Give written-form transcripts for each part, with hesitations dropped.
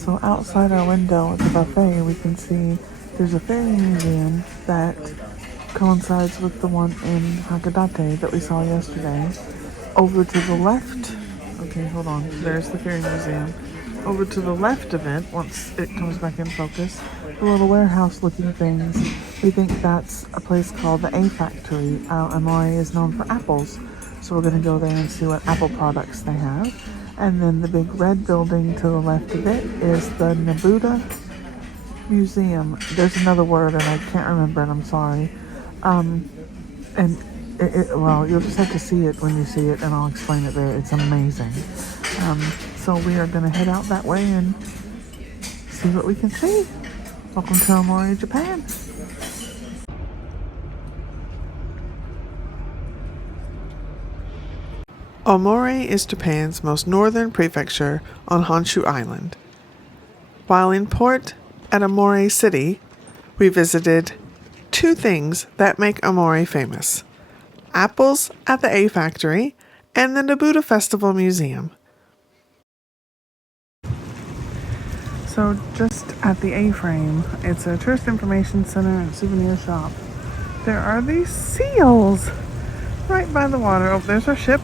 So outside our window at the buffet, we can see there's a fairy museum that coincides with the one in Hakodate that we saw yesterday. Over to the left, okay, hold on, there's the fairy museum. Over to the left of it, once it comes back in focus, the little warehouse looking things, we think that's a place called the A Factory. Aomori is known for apples, so we're going to go there and see what apple products they have. And then the big red building to the left of it is the Nabuta Museum. There's another word and I can't remember it, I'm sorry. And well, you'll just have to see it when you see it, and I'll explain it there. It's amazing. So we are going to head out that way and see what we can see. Welcome to Aomori, Japan. Aomori is Japan's most northern prefecture on Honshu Island. While in port at Aomori City, we visited two things that make Aomori famous: apples at the A Factory and the Nabuta Festival Museum. So just at the A-Frame, it's a tourist information center and souvenir shop. There are these seals right by the water. Oh, there's our ship.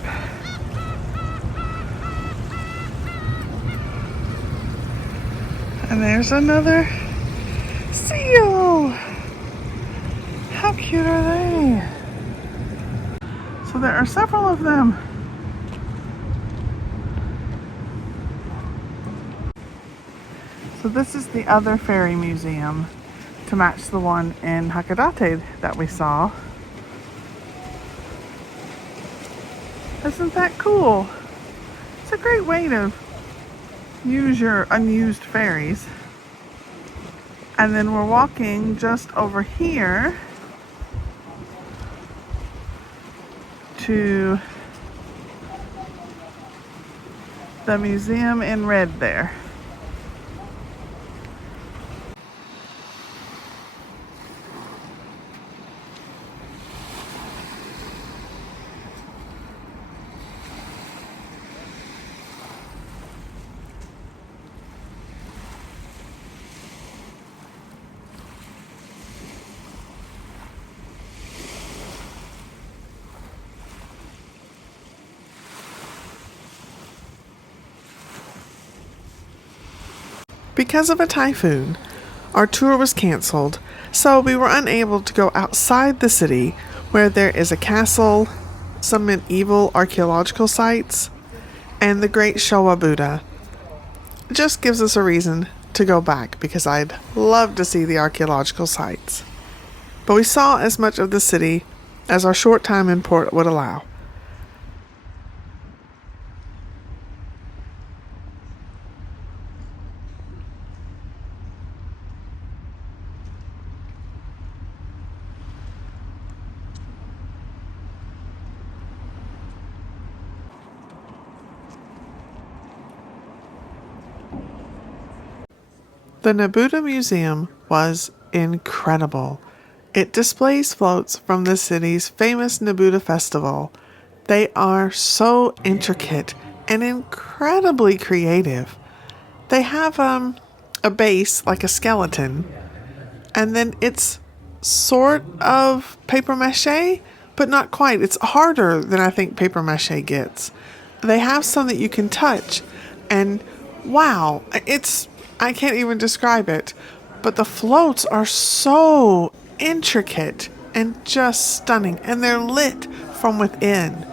And there's another seal. How cute are they? So there are several of them. So this is the other fairy museum to match the one in Hakodate that we saw. Isn't that cool? It's a great way to use your unused ferries. And then we're walking just over here to the museum in red there. Because of a typhoon, our tour was canceled, so we were unable to go outside the city where there is a castle, some medieval archaeological sites, and the great Showa Buddha. It just gives us a reason to go back because I'd love to see the archaeological sites. But we saw as much of the city as our short time in port would allow. The Nabuta Museum was incredible. It displays floats from the city's famous Nabuta Festival. They are so intricate and incredibly creative. They have a base like a skeleton, and then it's sort of paper mache, but not quite. It's harder than I think paper mache gets. They have some that you can touch, and wow, I can't even describe it, but the floats are so intricate and just stunning, and they're lit from within.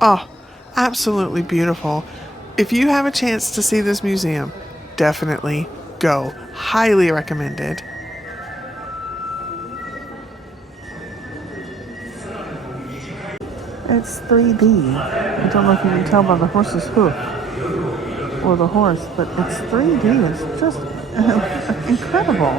Oh, absolutely beautiful. If you have a chance to see this museum, definitely go. Highly recommended. It's 3D. I don't know if you can tell by the horse's hoof or the horse, but it's 3D. It's just incredible.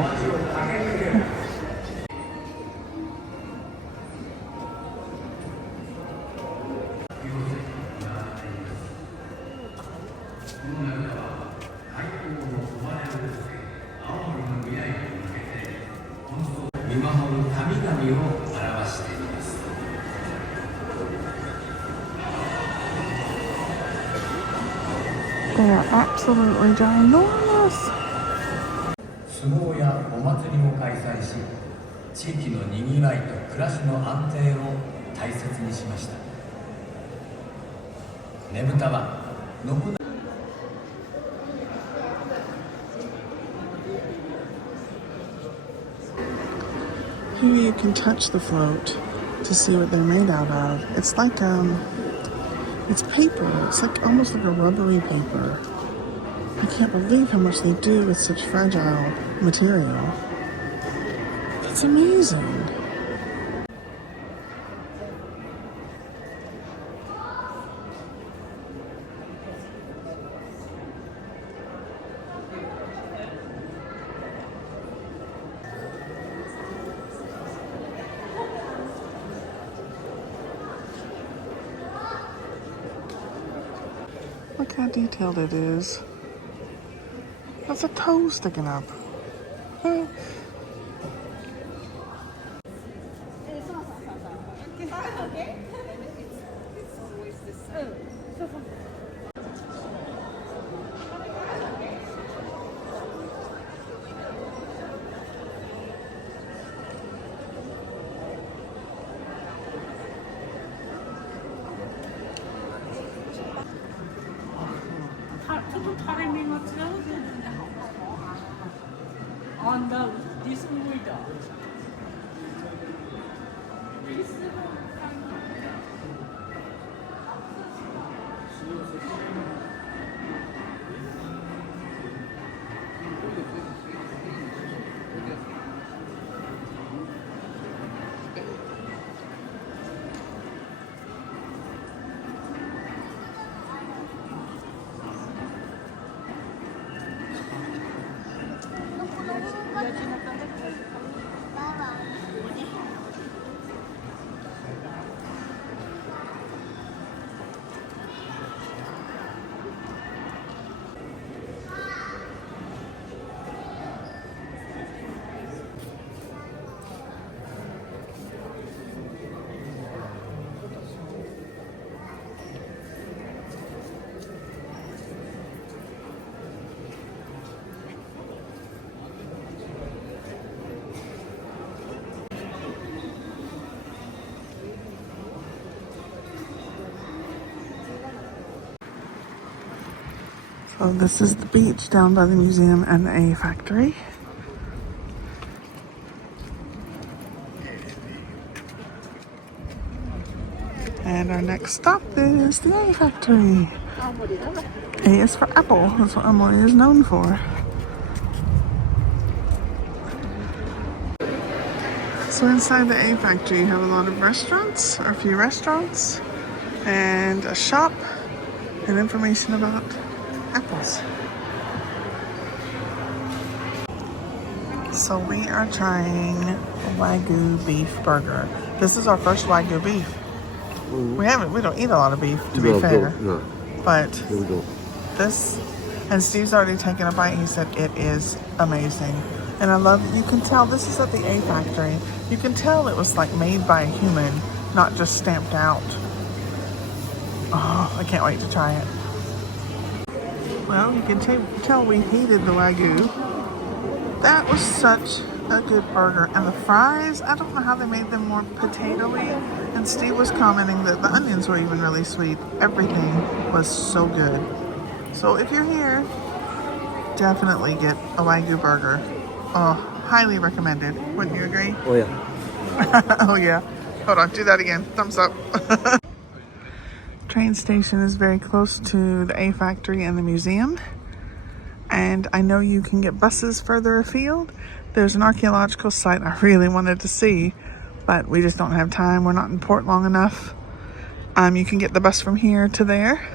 They are absolutely ginormous. 相撲やお祭りを開催し、地域のにぎわいと暮らしの安定を大切にしました。ねぶたは信長 Here you can touch the float to see what they're made out of. It's like it's paper. It's like almost like a rubbery paper. I can't believe how much they do with such fragile material. That's amazing. Look how detailed it is. That's a toe sticking up. Huh. So this is the beach down by the museum and the A factory. And our next stop is the A factory. A is for apple. That's what Aomori is known for. So inside the A factory you have a lot of restaurants, or a few restaurants, and a shop, and information about apples. So we are trying Wagyu beef burger. This is our first Wagyu beef. We don't eat a lot of beef, to be fair. No. But We don't. this, and Steve's already taken a bite. He said it is amazing. And I love, you can tell this is at the A factory. You can tell it was like made by a human, not just stamped out. Oh, I can't wait to try it. Well, you can tell we heated the Wagyu. That was such a good burger. And the fries, I don't know how they made them more potatoey. And Steve was commenting that the onions were even really sweet. Everything was so good. So if you're here, definitely get a Wagyu burger. Oh, highly recommended. Wouldn't you agree? Oh yeah. Oh yeah. Hold on, do that again. Thumbs up. Train station is very close to the A factory and the museum. And I know you can get buses further afield. There's an archaeological site I really wanted to see, but we just don't have time. We're not in port long enough. You can get the bus from here to there.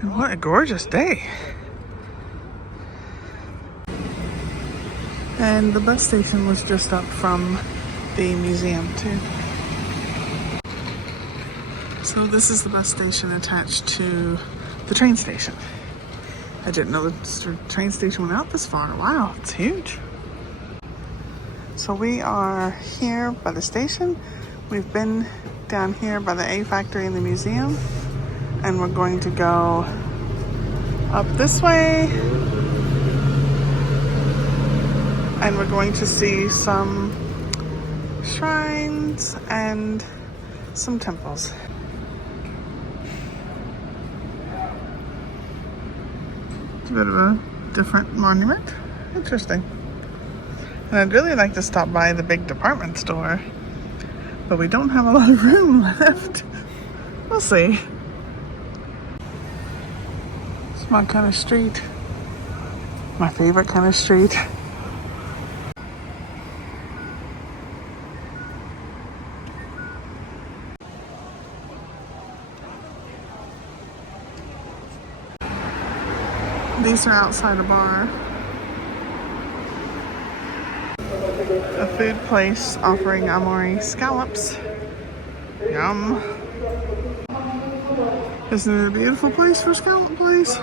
And what a gorgeous day. And the bus station was just up from the museum too. So this is the bus station attached to the train station. I didn't know the train station went out this far. Wow, it's huge. So we are here by the station. We've been down here by the A factory and the museum. And we're going to go up this way. And we're going to see some shrines and some temples. It's a bit of a different monument. Interesting. And I'd really like to stop by the big department store, but we don't have a lot of room left. We'll see. It's my kind of street. My favorite kind of street. These are outside a bar. A food place offering Aomori scallops. Yum. Isn't it a beautiful place for a scallop place?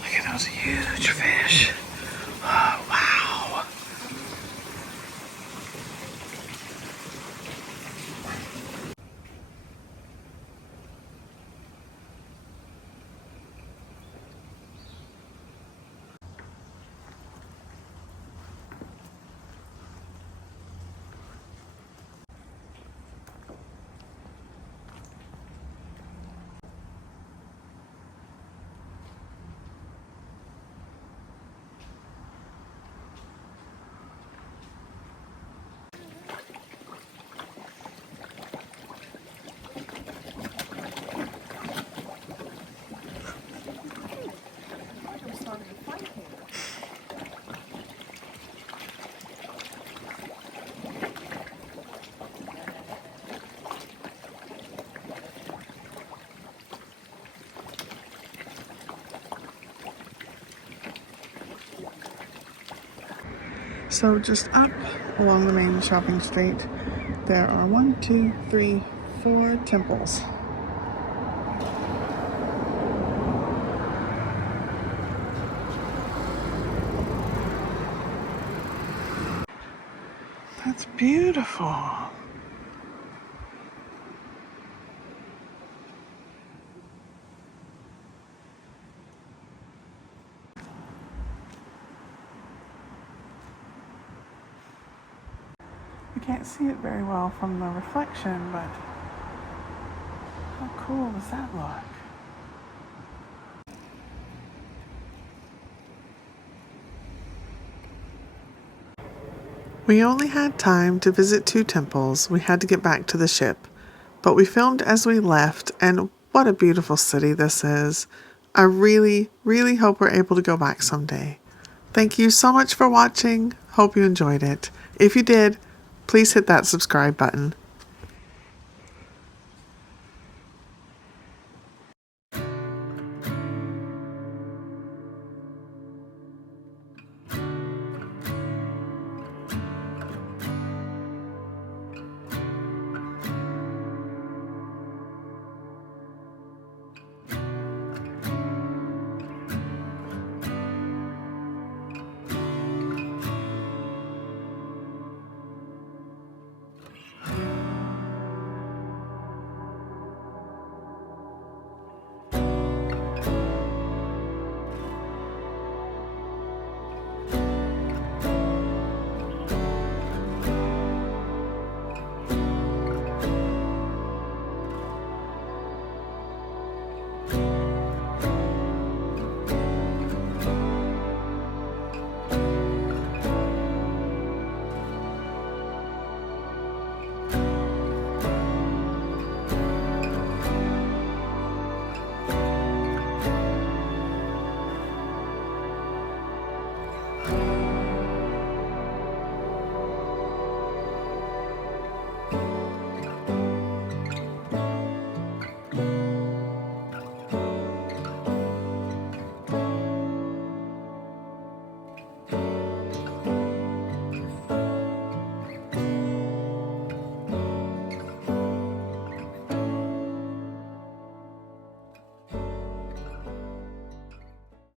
Look at those huge fish. Oh, wow. So just up along the main shopping street, there are 1, 2, 3, 4 temples. That's beautiful. You can't see it very well from the reflection, but how cool does that look? We only had time to visit 2 temples. We had to get back to the ship, but we filmed as we left, and what a beautiful city this is. I really, really hope we're able to go back someday. Thank you so much for watching. Hope you enjoyed it. If you did, please hit that subscribe button.